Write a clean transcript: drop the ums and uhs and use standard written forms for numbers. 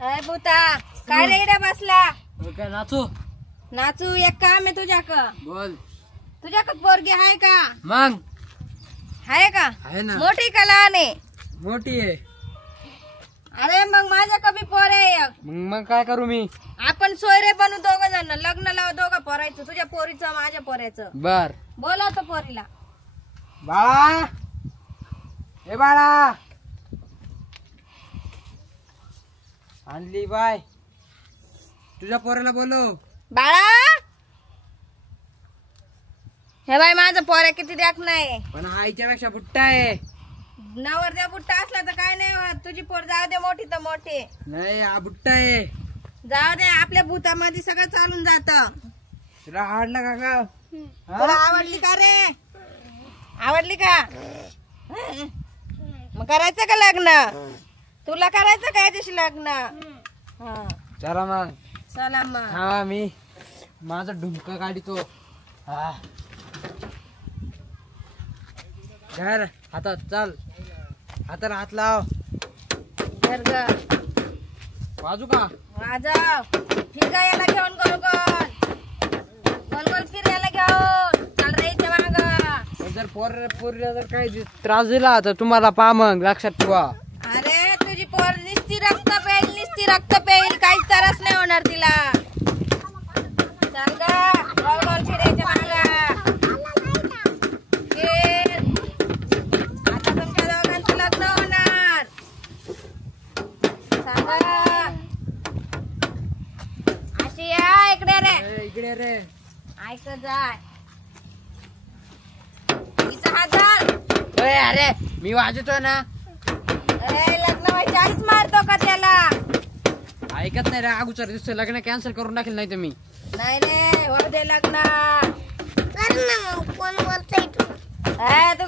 अय भूता काय रे इकडे बसला? काय नाचू? नाचू एक काम आहे तुझ्याक. बोल. तुझ्याक पोरगी आहे का? मग आहे का? आहे ना. मोठी का लहान आहे? मोठी आहे. अरे मग माझ्या कमी पोर आहे एक. मग काय करू मी? आपण सोयरे बनू दोघ जण, लग्न लाव दोघं पोरायचं, तुझ्या पोरीचं माझ्या पोऱ्याचं. बर. बोलावतो पोरीला. बाळा, ए बाळा, आणली बाय. तुझ्या पोराला बोलव. बाळा, हे बाय माझं पोऱ्या किती द्याक नाही, पण हा आईच्यापेक्षा बुट्टा आहे. नवरदेव बुट्टा असला तर काय नाही होत. तुझी पोर जाऊ दे मोठी तर मोठी. नाही हा बुट्टा आहे. जाऊ दे, आपल्या भूतामध्ये सगळं चालून जात. तुला आवडला का ग? तुला आवडली का रे? आवडली का? मग करायचं का लग्न? तुला करायचं का याच्याशी लग्न? हा चला मग. चला मग. हा मी माझा ढुमका काढितो. हा घर हातात चल. हाताला हात लाव. धर ग. वाजू का? वाजव. फिर ग याला घेऊन गोल गोल गोल गोल फिर याला घेऊन चल रे इथे माग. जर पोरीला जर काही त्रास दिला तर तुम्हाला पा मग लक्षात ठेवा. अरे तुझी पोर निस्ती रक्त पेईल काहीच त्रास नाही होणार तिला. चल ग गोल गोल फिरायच्या माग. आता तुमच्या दोघांचं लग्न होणार. सांगा अशी या इकडे रे. इकडे रे. ऐक जाय. तिचा हात धर. अरे मी वाजवतो ना. अरे लग्न व्हायची आधीच मारतो का त्याला? ऐकत नाही रे. अगोदर दिवस लग्न कॅन्सल करून टाकेल नाही तुम्ही. नाही रे होऊ दे लग्न. कोण बोलतय तू? तू